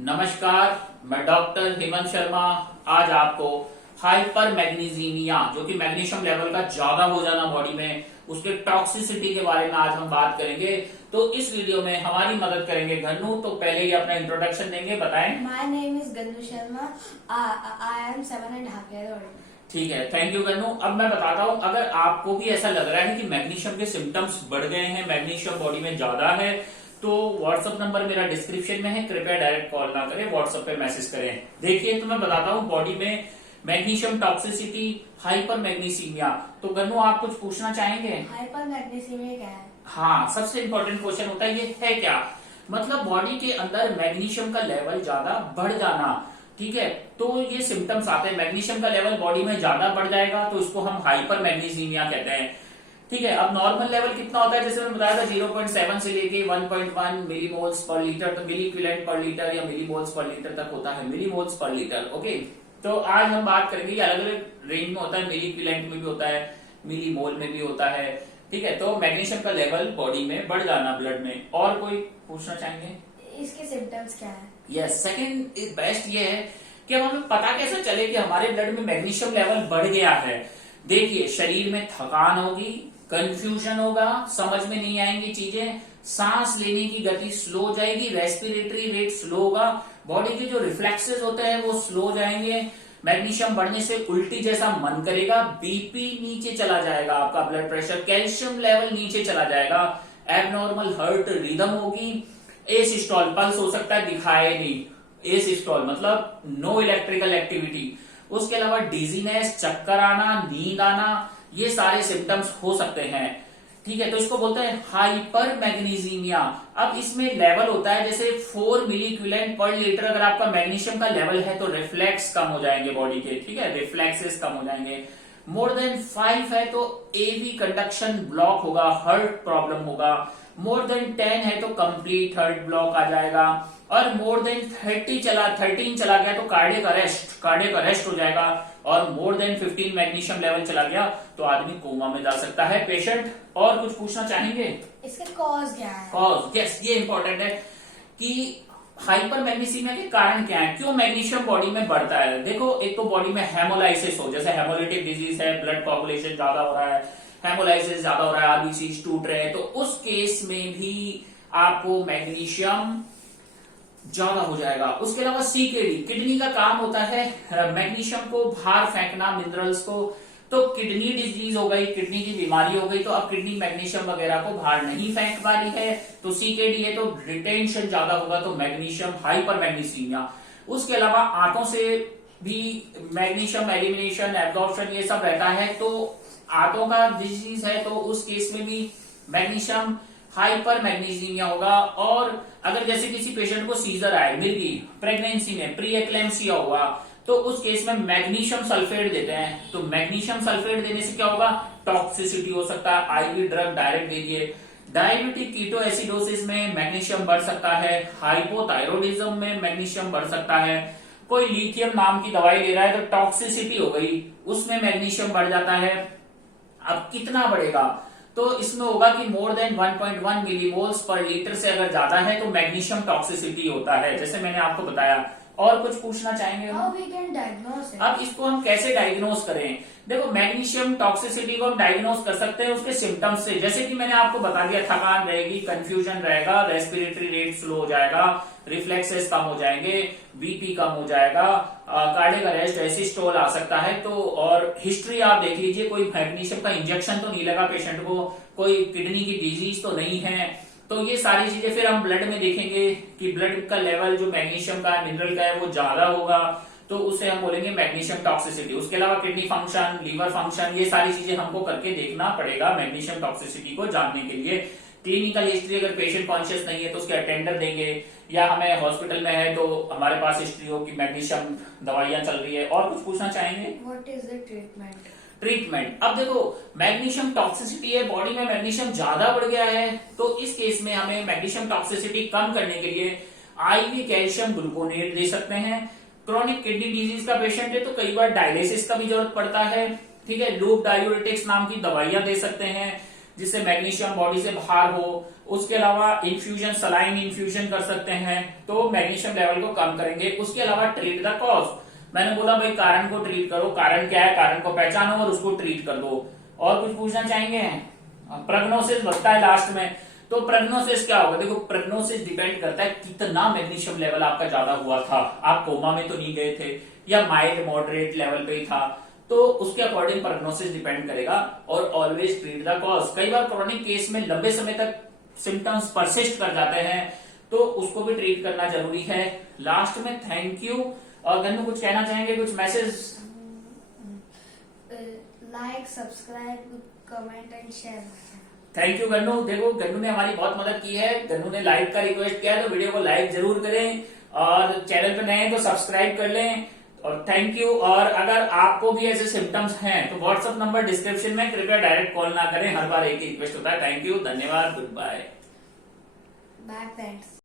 नमस्कार, मैं डॉक्टर हेमंत शर्मा। आज आपको हाइपर मैग्नीसीमिया जो कि मैग्नीशियम लेवल का ज्यादा हो जाना बॉडी में, उसके टॉक्सिसिटी के बारे में आज हम बात करेंगे। तो इस वीडियो में हमारी मदद करेंगे गन्नू। तो पहले ही अपना इंट्रोडक्शन देंगे, बताएं। My name is Gannu Sharma. I am 7.5 years old. ठीक है, थैंक यू गन्नू। अब मैं बताता हूँ, अगर आपको भी ऐसा लग रहा है कि मैग्नीशियम के सिम्टम्स बढ़ गए हैं, मैग्नीशियम बॉडी में ज्यादा है, तो व्हाट्सएप नंबर मेरा डिस्क्रिप्शन में है, कृपया डायरेक्ट कॉल ना करें, व्हाट्सएप पे मैसेज करें। देखिए, तो मैं बताता हूँ बॉडी में मैग्नीशियम टॉक्सिसिटी, हाइपर मैग्नीसीमिया। तो गन्नू, आप कुछ पूछना चाहेंगे? हाइपर मैग्नीसीमिया क्या है? हाँ, सबसे इंपॉर्टेंट क्वेश्चन होता है ये है क्या। मतलब बॉडी के अंदर मैग्नीशियम का लेवल ज्यादा बढ़ जाना। ठीक है, तो ये सिम्टम्स आते हैं, मैग्नीशियम का लेवल बॉडी में ज्यादा बढ़ जाएगा तो इसको हम हाइपर मैग्नीसीमिया कहते हैं। ठीक है, अब नॉर्मल लेवल कितना होता है, जैसे मैंने बताया था 0.7 से लेके 1.1 मिलीमोल्स पर लीटर, तो मिली इक्विवेलेंट पर लीटर या मिलीमोल्स पर लीटर तक होता है, मिलीमोल्स पर लीटर। ओके, तो आज हम बात करेंगे, अलग अलग रेंज में होता है, मिली इक्विवेलेंट में भी होता है, मिलीमोल में भी होता है। ठीक है, तो मैग्नीशियम का लेवल बॉडी में बढ़ जाना ब्लड में। और कोई पूछना चाहेंगे? इसके सिम्टम्स क्या है? यस, सेकंड इज बेस्ट ये है कि अब हमें पता कैसे चले कि हमारे ब्लड में मैग्नीशियम लेवल बढ़ गया है। देखिए, शरीर में थकान होगी, कंफ्यूजन होगा, समझ में नहीं आएंगी चीजें, सांस लेने की गति स्लो हो जाएगी, रेस्पिरेटरी रेट स्लो होगा, बॉडी के जो रिफ्लेक्सेस होते हैं वो स्लो हो जाएंगे। मैग्नीशियम बढ़ने से उल्टी जैसा मन करेगा, बीपी नीचे चला जाएगा, आपका ब्लड प्रेशर, कैल्शियम लेवल नीचे चला जाएगा, एबनॉर्मल हार्ट रिदम होगी, एसिस्टॉल पल्स हो सकता है, दिखाए नहीं, एसिस्टॉल मतलब नो इलेक्ट्रिकल एक्टिविटी। उसके अलावा डिजीनेस, चक्कर आना, नींद आना, ये सारे सिम्टम्स हो सकते हैं। ठीक है, तो इसको बोलते हैं हाइपर मैग्नीसीमिया। अब इसमें लेवल होता है, जैसे 4 मिली इक्विवेलेंट पर लीटर अगर आपका मैग्नीशियम का लेवल है तो रिफ्लेक्स कम हो जाएंगे बॉडी के। ठीक है, रिफ्लेक्सेस कम हो जाएंगे। मोर देन 5 है तो एवी कंडक्शन ब्लॉक होगा, हार्ट प्रॉब्लम होगा। मोर देन 10 है तो कंप्लीट हार्ट ब्लॉक आ जाएगा। और मोर देन 13 चला गया तो कार्डियक अरेस्ट हो जाएगा। और मोर देन 15 मैग्नीशियम लेवल चला गया तो आदमी कोमा में जा सकता है पेशेंट। और कुछ पूछना चाहेंगे? इसका कॉज क्या है? कॉज, यस, ये इंपॉर्टेंट है कि हाइपर मैग्नीसीमिया के कारण क्या है, क्यों मैग्नीशियम बॉडी में बढ़ता है। देखो, एक तो बॉडी में हेमोलाइसिस हो, जैसे हेमोलिटिक डिजीज है, ब्लड कोगुलेशन ज्यादा हो रहा है, हेमोलाइसिस ज्यादा हो रहा है, आरबीसी टूट रहे हैं, तो उस केस में भी आपको मैग्नीशियम ज्यादा हो जाएगा। उसके अलावा सीकेडी, किडनी का काम होता है मैग्नीशियम को बाहर फेंकना, मिनरल्स को। तो किडनी डिजीज हो गई, किडनी की बीमारी हो गई, तो अब किडनी मैग्नीशियम वगैरह को बाहर नहीं फेंक पा रही है, तो सीकेडी है, तो रिटेंशन ज्यादा होगा, तो मैग्नीशियम हाइपर मैग्नीसीमिया। उसके अलावा आंतों से भी मैग्नीशियम एलिमिनेशन, एब्जॉर्प्शन ये सब रहता है, तो आंतों का डिजीज है तो उस केस में भी मैग्नीशियम हाइपर मैग्नीसीमिया होगा। और अगर जैसे किसी पेशेंट को सीजर आए, मिर्गी, प्रेगनेंसी में प्री एक्लेम्सिया हुआ, तो उस केस में मैग्नीशियम सल्फेट देते हैं। तो मैग्नीशियम सल्फेट देने से क्या होगा, टॉक्सिसिटी हो सकता है, आईवी ड्रग डायरेक्ट दे दिए। डायबिटिक कीटोएसिडोसिस में मैग्नीशियम बढ़ सकता है, हाइपोथायरोडिज्म में मैग्नीशियम बढ़ सकता है, कोई लिथियम नाम की दवाई ले रहा है तो टॉक्सिसिटी हो गई, उसमें मैग्नीशियम बढ़ जाता है। अब कितना बढ़ेगा, तो इसमें होगा कि मोर देन 1.1 मिलीमोल्स पर लीटर से अगर ज्यादा है तो मैग्नीशियम टॉक्सिसिटी होता है, जैसे मैंने आपको बताया। और कुछ पूछना चाहेंगे? How we can diagnose it? अब इसको हम कैसे डायग्नोज करें? देखो, मैग्नीशियम टॉक्सिसिटी को हम डायग्नोज कर सकते हैं उसके सिम्टम्स से, जैसे कि मैंने आपको बता दिया, थकान रहेगी, कंफ्यूजन रहेगा, रेस्पिरेटरी रेट स्लो हो जाएगा, रिफ्लेक्सेस कम हो जाएंगे, बीपी कम हो जाएगा, कार्डियक अरेस्ट, एसिस्टोल आ सकता है। तो और हिस्ट्री आप देख लीजिए, कोई मैग्नीशियम का इंजेक्शन तो नहीं लगा पेशेंट को, कोई किडनी की डिजीज तो नहीं है। तो ये सारी चीजें फिर हम ब्लड में देखेंगे कि ब्लड का लेवल जो मैग्नीशियम का, मिनरल का है, वो ज्यादा होगा, तो उसे हम बोलेंगे मैग्नीशियम टॉक्सिसिटी। उसके अलावा किडनी फंक्शन, लीवर फंक्शन, ये सारी चीजें हमको करके देखना पड़ेगा मैग्नीशियम टॉक्सिसिटी को जानने के लिए। क्लिनिकल हिस्ट्री, अगर पेशेंट कॉन्शियस नहीं है तो उसके अटेंडर देंगे, या हमें हॉस्पिटल में है तो हमारे पास हिस्ट्री हो कि मैग्नीशियम दवाइयां चल रही है। और कुछ पूछना चाहेंगे? What is the treatment? Treatment, अब देखो, मैग्नीशियम टॉक्सिसिटी है, बॉडी में मैग्नीशियम ज्यादा बढ़ गया है, तो इस केस में हमें मैग्नीशियम टॉक्सिसिटी कम करने के लिए आईवी कैल्शियम ग्लूकोनेट दे सकते हैं। क्रोनिक किडनी डिजीज का पेशेंट है तो कई बार डायलिसिस का भी जरूरत पड़ता है। ठीक है, लूप डायूरेटिक्स नाम की दवाइयां दे सकते हैं। जिससे मैग्नीशियम बॉडी से बाहर हो। उसके अलावा इन्फ्यूजन, सलाइन इन्फ्यूजन कर सकते हैं, तो मैग्नीशियम लेवल को कम करेंगे। उसके अलावा ट्रीट द कॉज, मैंने बोला भाई कारण को ट्रीट करो, कारण क्या है, कारण को पहचानो और उसको ट्रीट कर दो। और कुछ पूछना चाहेंगे? प्रोग्नोसिस बचता है लास्ट में, तो प्रोग्नोसिस क्या होगा? देखो प्रोग्नोसिस डिपेंड करता है कितना मैग्नीशियम लेवल आपका ज्यादा हुआ था। आप कोमा में तो नहीं गए थे, या माइल्ड मॉडरेट लेवल पे ही था, तो उसके अकॉर्डिंग प्रोग्नोसिस डिपेंड करेगा। और ऑलवेज ट्रीट द कॉज। कई बार क्रोनिक केस में लंबे समय तक सिम्टम्स परसिस्ट कर जाते हैं, तो उसको भी ट्रीट करना जरूरी है। लास्ट में थैंक यू। और गन्नू कुछ कहना चाहेंगे, कुछ message? Like, subscribe, comment and share. Thank you Gannu. देखो गन्नू ने हमारी बहुत मदद की है। गन्नू ने लाइक का रिक्वेस्ट किया है, तो वीडियो को लाइक जरूर करें और चैनल पे नए हैं तो सब्सक्राइब कर लें। और थैंक यू। और अगर आपको भी ऐसे सिम्टम्स हैं तो व्हाट्सएप नंबर डिस्क्रिप्शन में, कृपया डायरेक्ट कॉल ना करें, हर बार एक ही रिक्वेस्ट होता है। थैंक यू, धन्यवाद, गुड बाय। Bye friends.